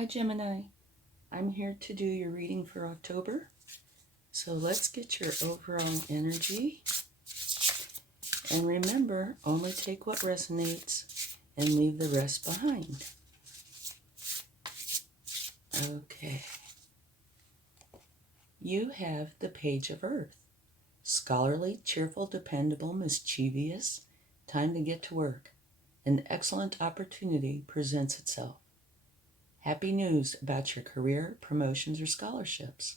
Hi Gemini, I'm here to do your reading for October. So let's get your overall energy. And remember, only take what resonates and leave the rest behind. Okay. You have the Page of Earth. Scholarly, cheerful, dependable, mischievous, time to get to work. An excellent opportunity presents itself. Happy news about your career, promotions, or scholarships.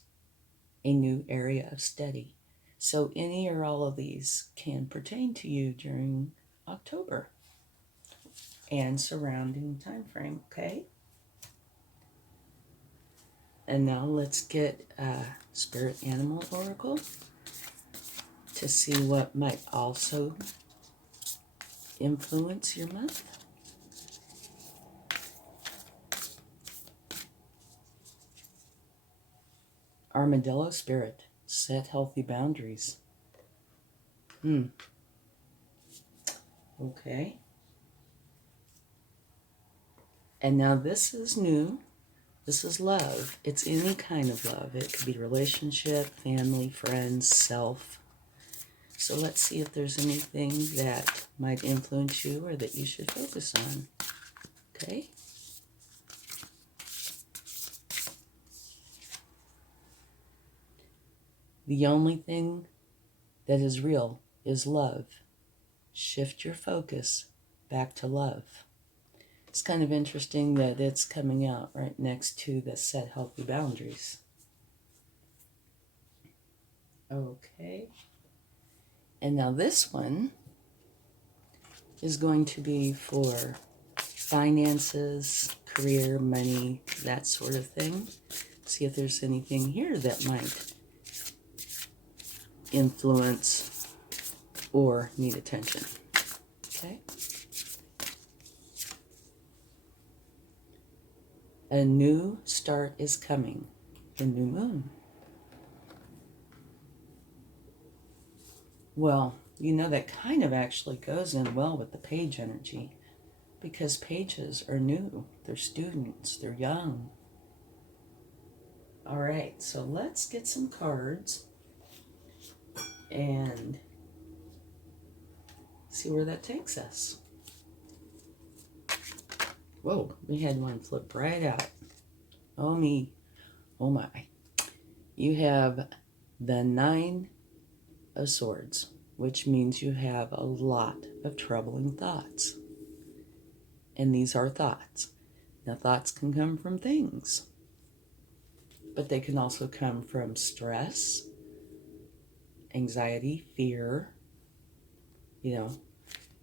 A new area of study. So any or all of these can pertain to you during October and surrounding time frame, okay? And now let's get a Spirit Animal Oracle to see what might also influence your month. Armadillo Spirit, set healthy boundaries. Okay. And now this is new. This is love. It's any kind of love. It could be relationship, family, friends, self. So let's see if there's anything that might influence you or that you should focus on. Okay? The only thing that is real is love. Shift your focus back to love. It's kind of interesting that it's coming out right next to the set healthy boundaries. Okay. And now this one is going to be for finances, career, money, that sort of thing. See if there's anything here that might influence or need attention. Okay? A new start is coming. The new moon. Well, you know, that kind of actually goes in well with the page energy because pages are new. They're students. They're young. All right, so let's get some cards and see where that takes us. Whoa, we had one flip right out. Oh me, oh my. You have the Nine of Swords, which means you have a lot of troubling thoughts. And these are thoughts. Now, thoughts can come from things, but they can also come from stress, anxiety, fear,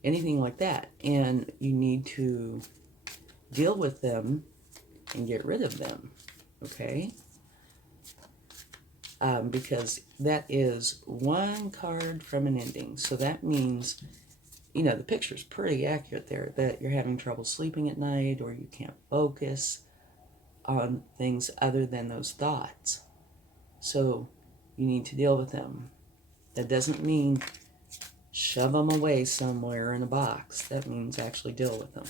anything like that. And you need to deal with them and get rid of them, okay? Because that is one card from an ending. So that means, the picture's pretty accurate there, that you're having trouble sleeping at night or you can't focus on things other than those thoughts. So you need to deal with them. That doesn't mean shove them away somewhere in a box. That means actually deal with them.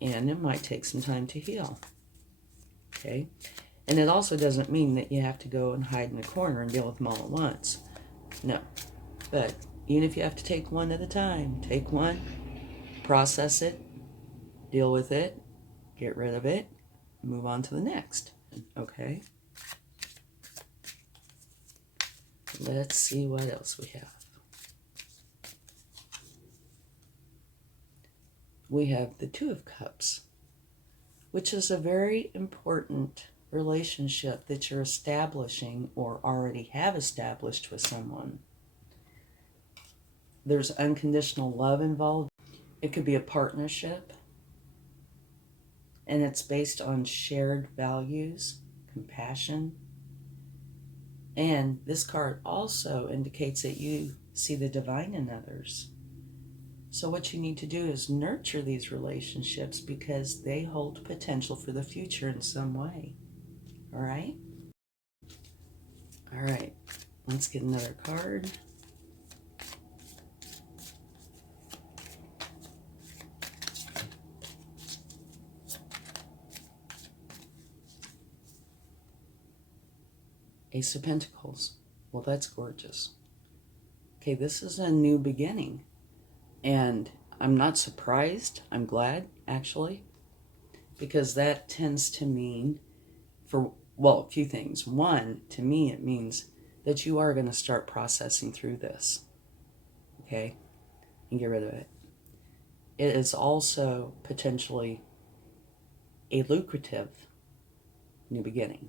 And it might take some time to heal. Okay? And it also doesn't mean that you have to go and hide in a corner and deal with them all at once. No. But even if you have to take one at a time, take one, process it, deal with it, get rid of it, move on to the next. Okay? Let's see what else we have. We have the Two of Cups, which is a very important relationship that you're establishing or already have established with someone. There's unconditional love involved. It could be a partnership, and it's based on shared values, compassion. And this card also indicates that you see the divine in others. So what you need to do is nurture these relationships because they hold potential for the future in some way. All right? All right. Let's get another card. Ace of Pentacles. Well, that's gorgeous. Okay, this is a new beginning. And I'm not surprised. I'm glad, actually, because that tends to mean, a few things. One, to me, it means that you are going to start processing through this, okay, and get rid of it. It is also potentially a lucrative new beginning.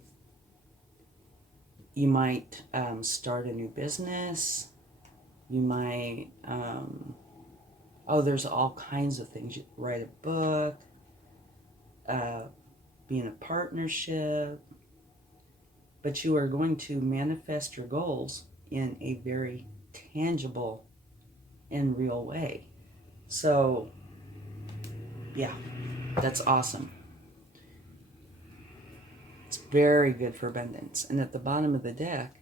You might start a new business. You might, there's all kinds of things. You write a book, be in a partnership, but you are going to manifest your goals in a very tangible and real way. So, yeah, that's awesome. It's very good for abundance. And at the bottom of the deck,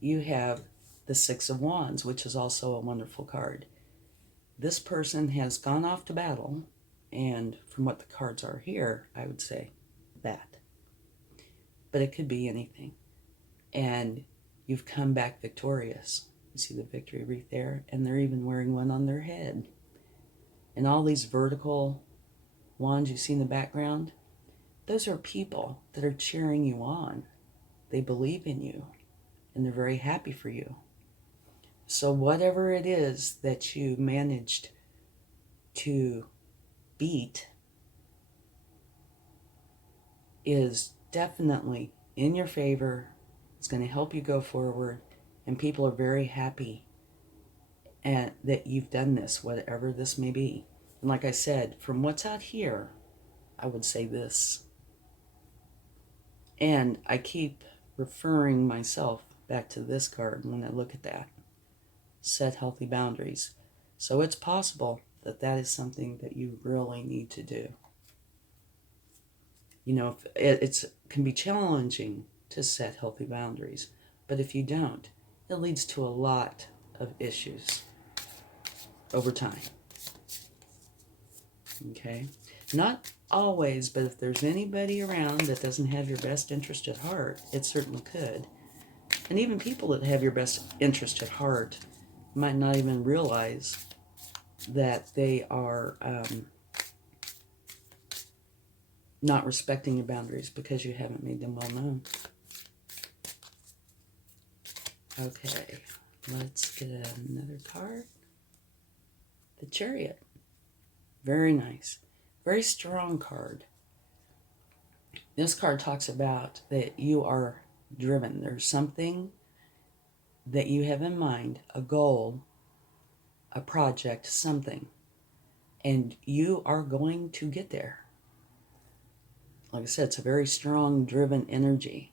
you have the Six of Wands, which is also a wonderful card. This person has gone off to battle, and from what the cards are here, I would say that. But it could be anything. And you've come back victorious. You see the victory wreath there? And they're even wearing one on their head. And all these vertical wands you see in the background, those are people that are cheering you on. They believe in you, and they're very happy for you. So whatever it is that you managed to beat is definitely in your favor. It's going to help you go forward, and people are very happy and that you've done this, whatever this may be. And like I said, from what's out here, I would say this. And I keep referring myself back to this card when I look at that. Set healthy boundaries. So it's possible that that is something that you really need to do. You know, it can be challenging to set healthy boundaries, but if you don't, it leads to a lot of issues over time. Okay? Not always, but if there's anybody around that doesn't have your best interest at heart, it certainly could. And even people that have your best interest at heart might not even realize that they are not respecting your boundaries because you haven't made them well known. Okay, let's get another card. The Chariot. Very nice. Very strong card. This card talks about that you are driven. There's something that you have in mind, a goal, a project, something, and you are going to get there. Like I said, it's a very strong, driven energy.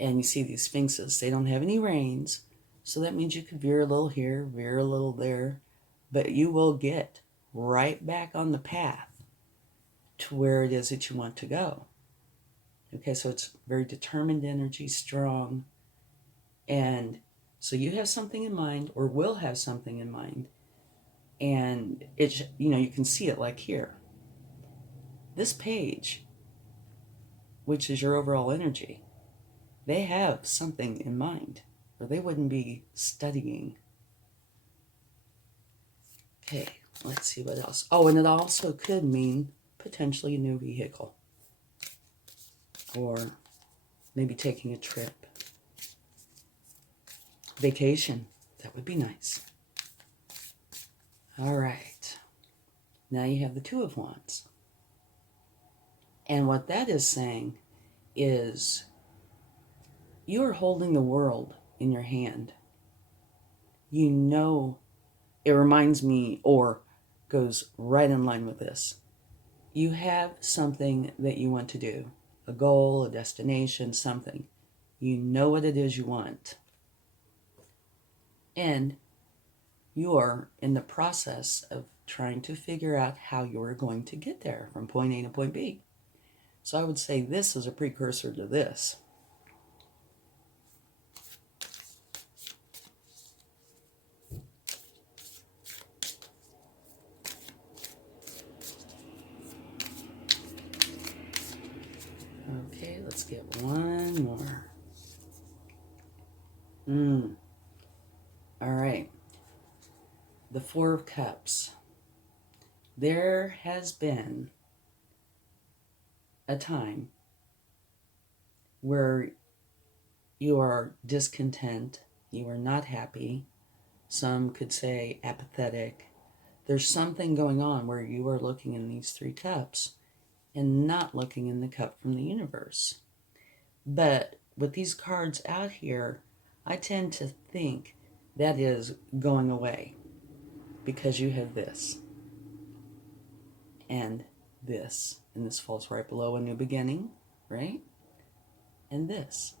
And you see these sphinxes, they don't have any reins, so that means you could veer a little here, veer a little there, but you will get right back on the path to where it is that you want to go. Okay, so it's very determined energy, strong, and so you have something in mind, or will have something in mind, and it's, you know, you can see it like here. This page, which is your overall energy, they have something in mind, or they wouldn't be studying. Okay, let's see what else. Oh, and it also could mean potentially a new vehicle, or maybe taking a trip. Vacation, that would be nice. All right, now you have the Two of Wands. And what that is saying is you are holding the world in your hand. You know, it reminds me, or goes right in line with this. You have something that you want to do, a goal, a destination, something. You know what it is you want. And you are in the process of trying to figure out how you're going to get there from point A to point B. So I would say this is a precursor to this. Okay, let's get one more. Mm. All right. The Four of Cups. There has been a time where you are discontent, you are not happy. Some could say apathetic. There's something going on where you are looking in these three cups and not looking in the cup from the universe. But with these cards out here, I tend to think that is going away because you have this and this, and this falls right below a new beginning, right? And this.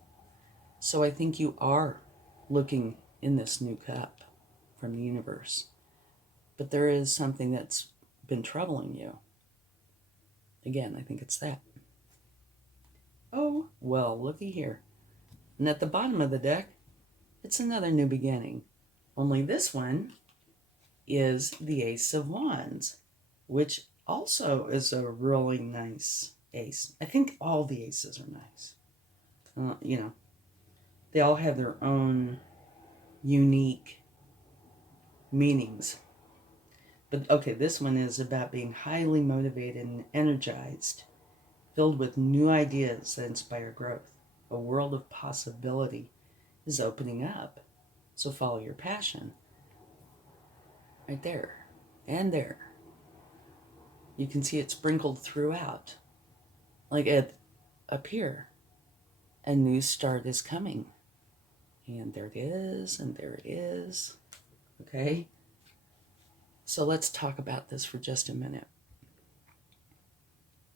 So I think you are looking in this new cup from the universe. But there is something that's been troubling you. Again, I think it's that. Oh, well, looky here. And at the bottom of the deck, it's another new beginning. Only this one is the Ace of Wands, which also is a really nice ace. I think all the aces are nice. They all have their own unique meanings. But okay, this one is about being highly motivated and energized, filled with new ideas that inspire growth. A world of possibility is opening up. So follow your passion. Right there and there. You can see it sprinkled throughout. Like up here. A new start is coming. And there it is, and there it is. Okay? So let's talk about this for just a minute.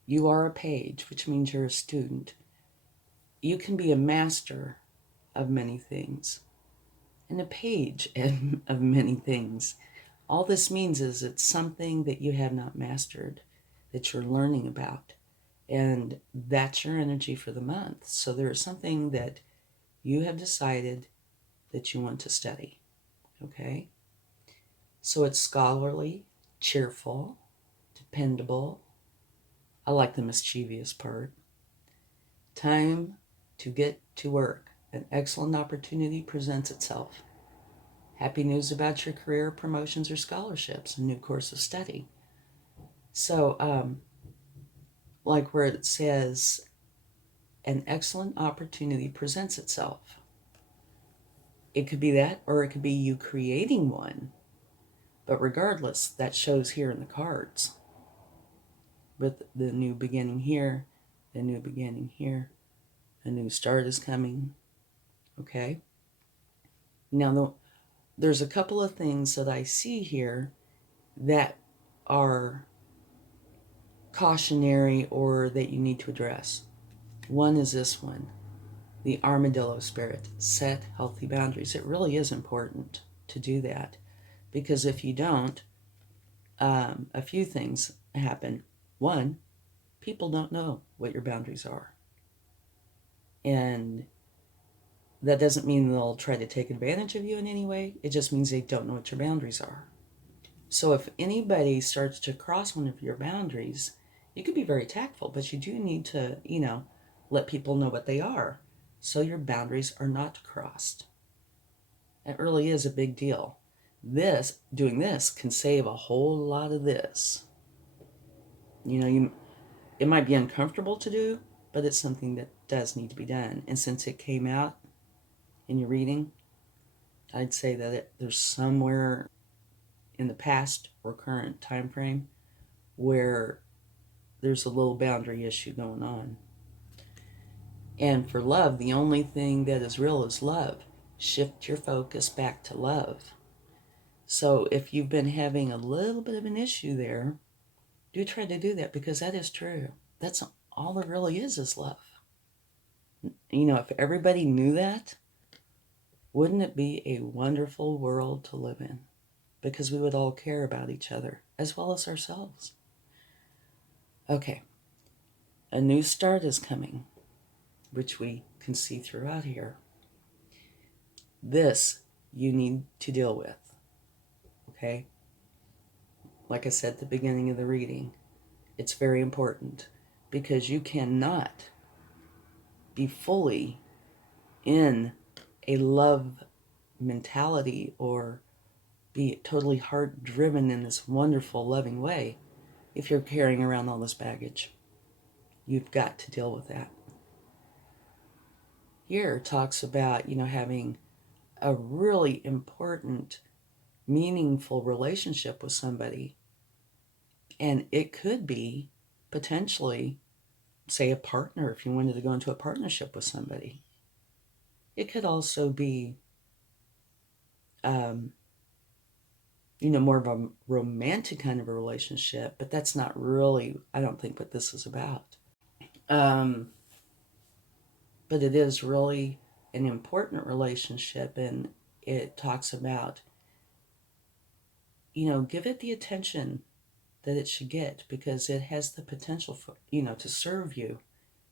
You are a page, which means you're a student. You can be a master of many things and a page of many things. All this means is it's something that you have not mastered, that you're learning about. And that's your energy for the month. So there is something that you have decided that you want to study. Okay? So it's scholarly, cheerful, dependable. I like the mischievous part. Time to get to work. An excellent opportunity presents itself. Happy news about your career, promotions, or scholarships, a new course of study. So, like where it says, an excellent opportunity presents itself. It could be that, or it could be you creating one. But regardless, that shows here in the cards. With the new beginning here, the new beginning here, a new start is coming. Okay? Now, there's a couple of things that I see here that are cautionary or that you need to address. One is this one, the armadillo spirit. Set healthy boundaries. It really is important to do that, because if you don't, a few things happen. One, people don't know what your boundaries are. And that doesn't mean they'll try to take advantage of you in any way. It just means they don't know what your boundaries are. So if anybody starts to cross one of your boundaries, you could be very tactful, but you do need to, let people know what they are, so your boundaries are not crossed. It really is a big deal. Doing this can save a whole lot of this. It might be uncomfortable to do, but it's something that does need to be done. And since it came out in your reading, I'd say that there's somewhere in the past or current time frame where there's a little boundary issue going on. And for love, the only thing that is real is love. Shift your focus back to love. So if you've been having a little bit of an issue there, do try to do that, because that is true. That's all there really is love. If everybody knew that, wouldn't it be a wonderful world to live in? Because we would all care about each other as well as ourselves. Okay, a new start is coming, which we can see throughout here. This you need to deal with, okay? Like I said at the beginning of the reading, it's very important, because you cannot be fully in a love mentality or be totally heart driven in this wonderful, loving way if you're carrying around all this baggage. You've got to deal with that. Here talks about, having a really important, meaningful relationship with somebody. And it could be potentially, say, a partner if you wanted to go into a partnership with somebody. It could also be, more of a romantic kind of a relationship, but that's not really, I don't think, what this is about. But it is really an important relationship, and it talks about, give it the attention that it should get, because it has the potential for, to serve you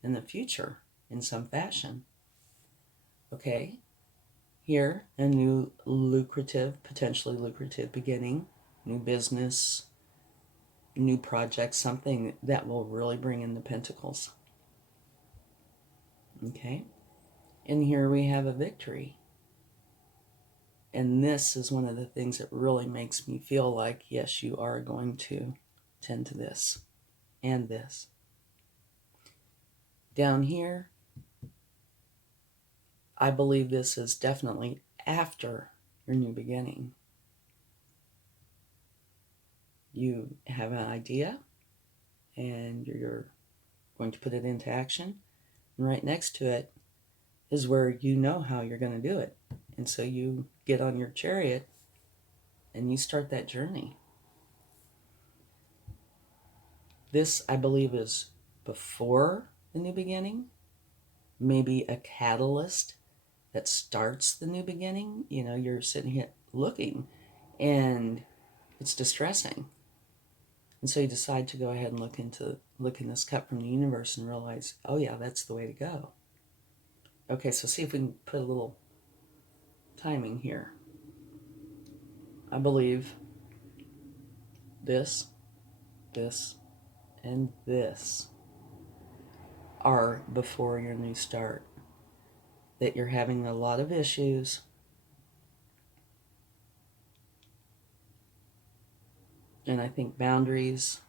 in the future in some fashion. Okay? Here, a new potentially lucrative beginning, new business, new project, something that will really bring in the pentacles. Okay? And here we have a victory. And this is one of the things that really makes me feel like, yes, you are going to tend to this and this. Down here, I believe this is definitely after your new beginning. You have an idea and you're going to put it into action. And right next to it is where you know how you're going to do it. And so you get on your chariot and you start that journey. This, I believe, is before the new beginning, maybe a catalyst that starts the new beginning. You're sitting here looking and it's distressing. And so you decide to go ahead and look in this cup from the universe and realize, oh yeah, that's the way to go. Okay, so see if we can put a little timing here. I believe this, and this are before your new start. That you're having a lot of issues. And I think boundaries,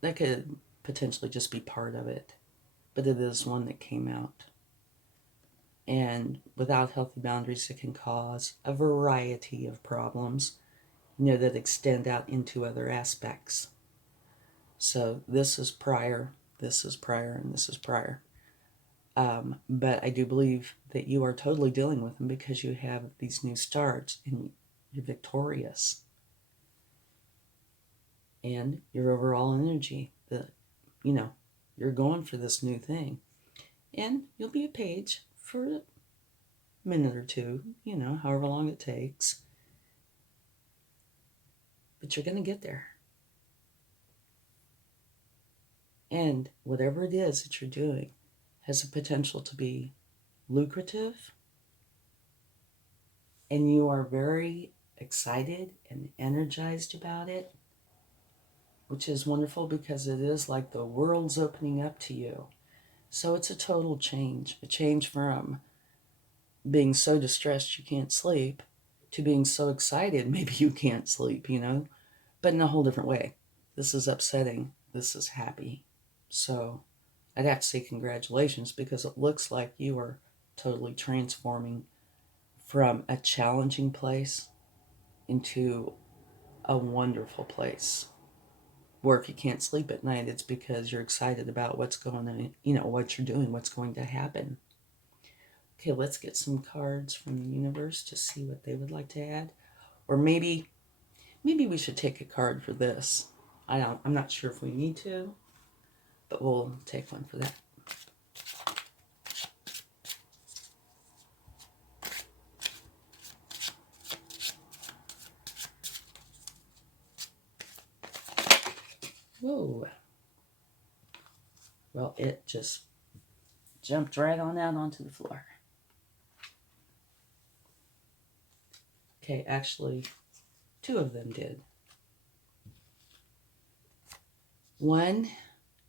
that could potentially just be part of it. But it is one that came out. And without healthy boundaries, it can cause a variety of problems, that extend out into other aspects. So this is prior, and this is prior. But I do believe that you are totally dealing with them because you have these new starts and you're victorious. And your overall energy, you're going for this new thing. And you'll be a page for a minute or two, however long it takes. But you're going to get there. And whatever it is that you're doing has the potential to be lucrative. And you are very excited and energized about it, which is wonderful because it is like the world's opening up to you. So it's a total change. A change from being so distressed you can't sleep to being so excited maybe you can't sleep, but in a whole different way. This is upsetting. This is happy. So I'd have to say congratulations, because it looks like you are totally transforming from a challenging place into a wonderful place. Where if you can't sleep at night, it's because you're excited about what's going on, what you're doing, what's going to happen. Okay, let's get some cards from the universe to see what they would like to add. Or maybe we should take a card for this. I'm not sure if we need to, but we'll take one for that. Whoa. Well, it just jumped right on out onto the floor. Okay, actually, two of them did. One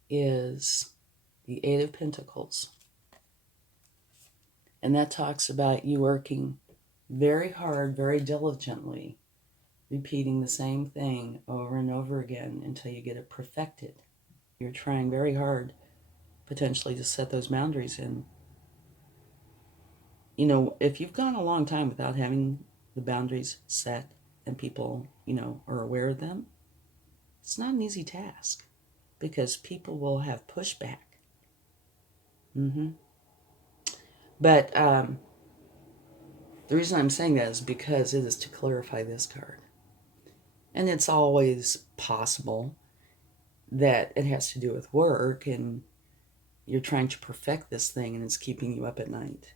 is the Eight of Pentacles. And that talks about you working very hard, very diligently, repeating the same thing over and over again until you get it perfected. You're trying very hard, potentially, to set those boundaries in. You know, if you've gone a long time without having the boundaries set and people, are aware of them, it's not an easy task because people will have pushback. But the reason I'm saying that is because it is to clarify this card. And it's always possible that it has to do with work and you're trying to perfect this thing and it's keeping you up at night.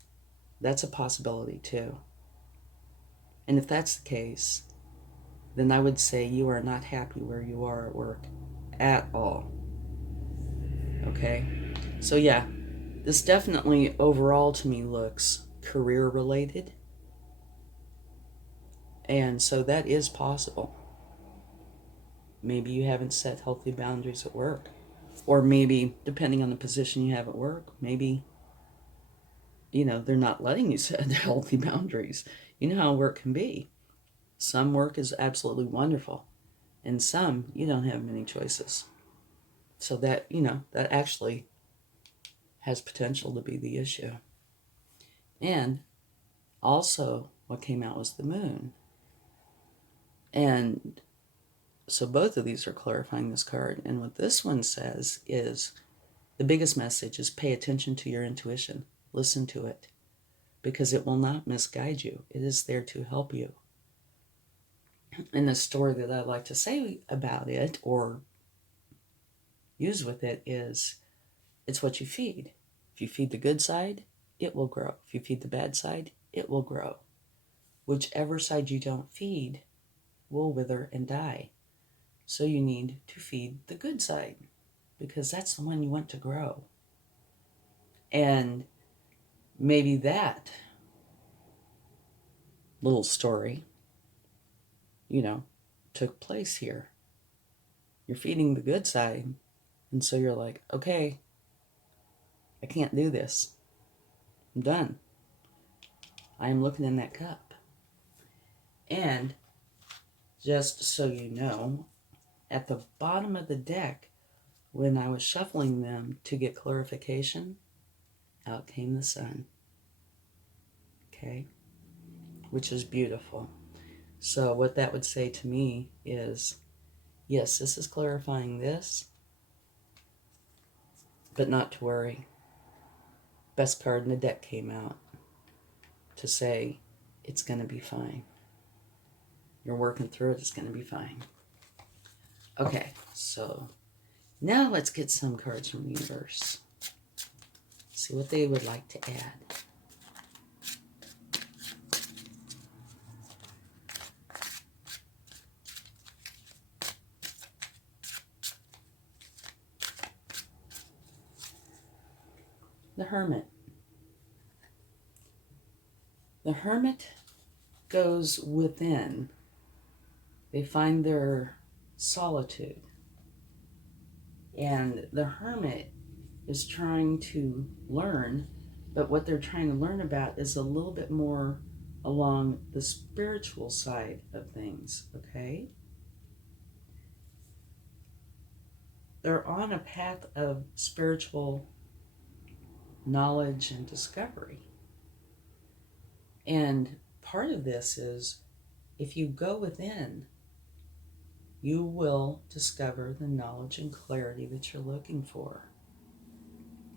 That's a possibility too. And if that's the case, then I would say you are not happy where you are at work at all. Okay? So yeah, this definitely overall to me looks career related. And so that is possible. Maybe you haven't set healthy boundaries at work. Or maybe, depending on the position you have at work, maybe, they're not letting you set healthy boundaries. You know how work can be. Some work is absolutely wonderful. And some, you don't have many choices. So that, that actually has potential to be the issue. And also, what came out was the moon. And so both of these are clarifying this card. And what this one says is the biggest message is pay attention to your intuition. Listen to it. Because it will not misguide you. It is there to help you. And the story that I like to say about it or use with it is it's what you feed. If you feed the good side, it will grow. If you feed the bad side, it will grow. Whichever side you don't feed will wither and die. So you need to feed the good side because that's the one you want to grow. And maybe that little story, took place here. You're feeding the good side, and so you're like, okay, I can't do this. I'm done. I am looking in that cup. And just so you know, at the bottom of the deck, when I was shuffling them to get clarification, out came the sun. Okay? Which is beautiful. So what that would say to me is, yes, this is clarifying this, but not to worry. Best card in the deck came out to say it's going to be fine. You're working through it, it's going to be fine. Okay, so now let's get some cards from the universe. See what they would like to add. The Hermit. The Hermit goes within. They find their solitude. And the Hermit is trying to learn, but what they're trying to learn about is a little bit more along the spiritual side of things, okay? They're on a path of spiritual knowledge and discovery. And part of this is if you go within, you will discover the knowledge and clarity that you're looking for.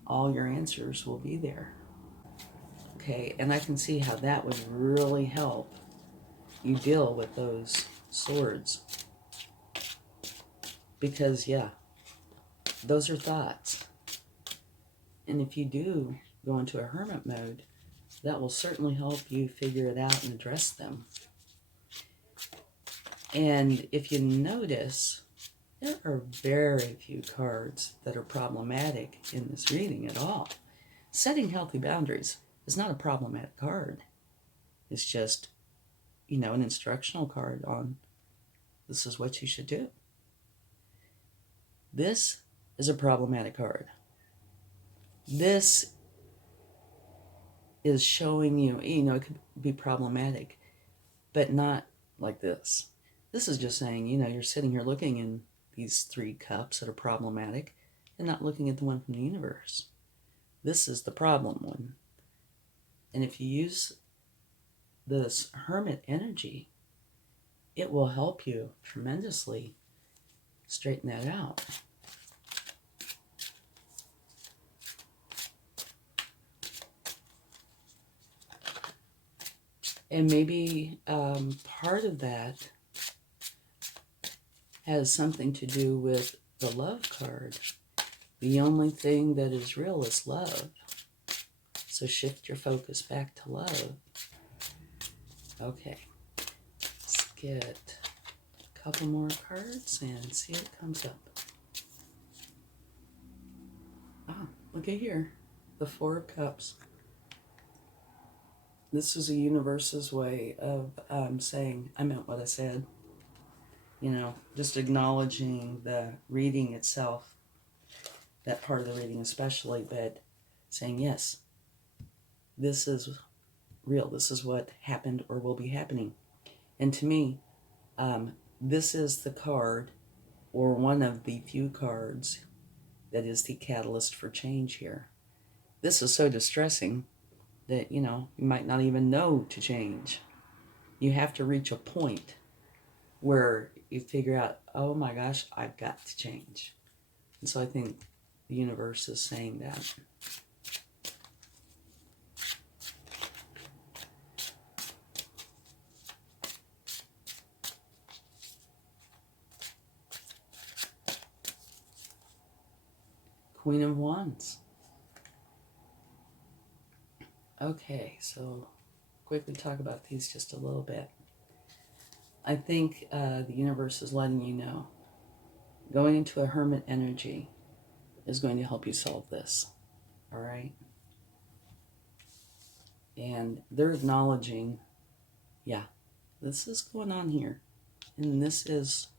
All your answers will be there. Okay, and I can see how that would really help you deal with those swords. Because, yeah, those are thoughts. And if you do go into a hermit mode, that will certainly help you figure it out and address them. And if you notice, there are very few cards that are problematic in this reading at all. Setting healthy boundaries is not a problematic card. It's just, an instructional card on this is what you should do. This is a problematic card. This is showing you, it could be problematic, but not like this. This is just saying, you're sitting here looking in these 3 cups that are problematic and not looking at the one from the universe. This is the problem one. And if you use this hermit energy, it will help you tremendously straighten that out. And maybe part of that has something to do with the love card. The only thing that is real is love. So shift your focus back to love. Okay, let's get a couple more cards and see what comes up. Ah, look at here, the 4 of Cups. This is the universe's way of saying, I meant what I said. Just acknowledging the reading itself, that part of the reading especially, but saying, yes, this is real. This is what happened or will be happening. And to me, this is the card, or one of the few cards, that is the catalyst for change here. This is so distressing that, you might not even know to change. You have to reach a point where you figure out, oh my gosh, I've got to change. And so I think the universe is saying that. Queen of Wands. Okay, so quickly talk about these just a little bit. I think the universe is letting you know going into a hermit energy is going to help you solve this. All right? And they're acknowledging, yeah, this is going on here. And this is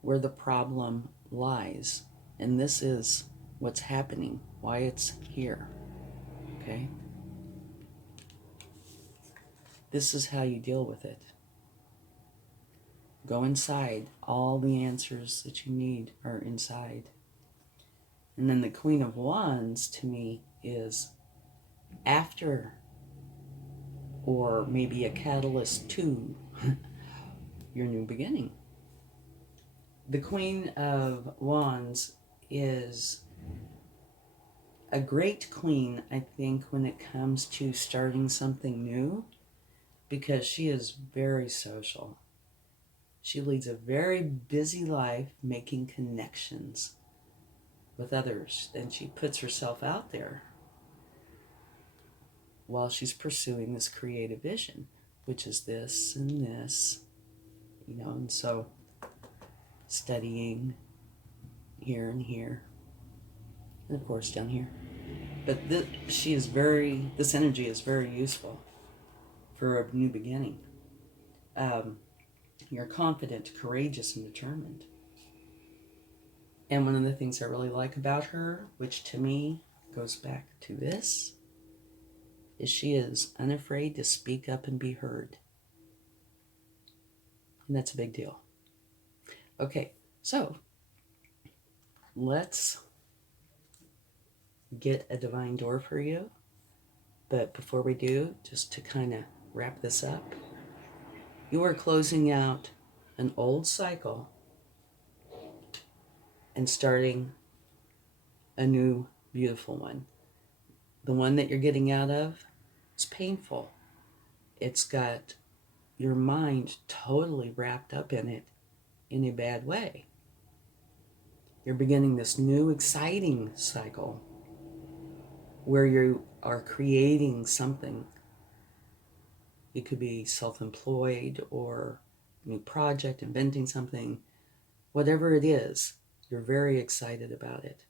where the problem lies. And this is what's happening, why it's here. Okay? This is how you deal with it. Go inside. All the answers that you need are inside. And then the Queen of Wands, to me, is after, or maybe a catalyst to, your new beginning. The Queen of Wands is a great queen, I think, when it comes to starting something new, because she is very social. She leads a very busy life making connections with others, and she puts herself out there while she's pursuing this creative vision, which is this and this, and so studying here and here, and of course down here. But this energy is very useful for a new beginning. You're confident, courageous, and determined. And one of the things I really like about her, which to me goes back to this, is she is unafraid to speak up and be heard. And that's a big deal. Okay, so let's get a divine door for you. But before we do, just to kind of wrap this up, you are closing out an old cycle and starting a new, beautiful one. The one that you're getting out of is painful. It's got your mind totally wrapped up in it in a bad way. You're beginning this new, exciting cycle where you are creating something. It could be self-employed or a new project, inventing something. Whatever it is, you're very excited about it.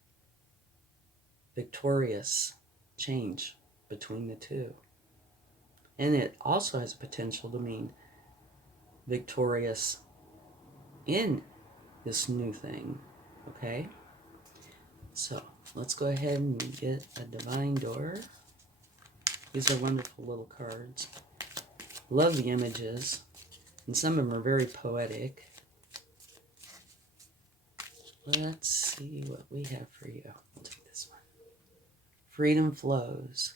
Victorious change between the two. And it also has a potential to mean victorious in this new thing. Okay? So let's go ahead and get a divine door. These are wonderful little cards. Love the images. And some of them are very poetic. Let's see what we have for you. I'll take this one. Freedom flows.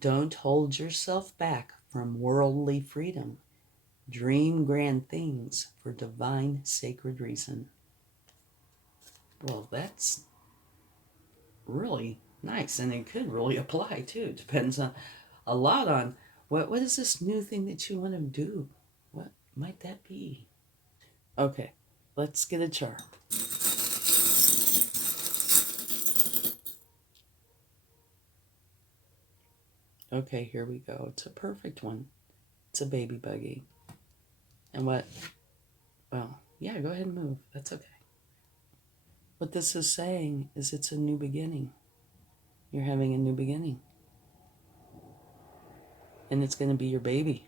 Don't hold yourself back from worldly freedom. Dream grand things for divine sacred reason. Well, that's really nice, and it could really apply too. It depends on a lot on what is this new thing that you want to do? What might that be? Okay, let's get a charm. Okay, here we go. It's a perfect one. It's a baby buggy. And what? Well, yeah, go ahead and move. That's okay. What this is saying is it's a new beginning. You're having a new beginning. And it's going to be your baby.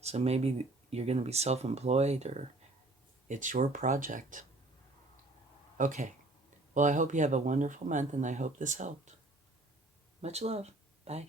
So maybe you're going to be self-employed or it's your project. Okay. Well, I hope you have a wonderful month and I hope this helped. Much love. Bye.